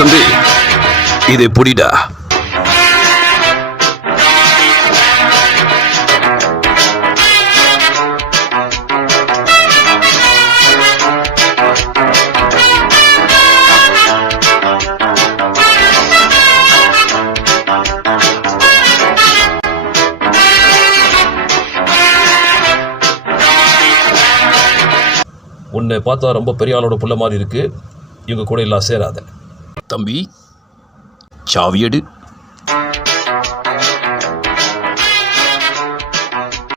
தம்பி, இதை புடிடா. உன்னை பார்த்தா ரொம்ப பெரிய ஆளோட புள்ள மாதிரி இருக்கு. இவங்க கூட எல்லாம் சேராத. தம்பி, சாவி எடு.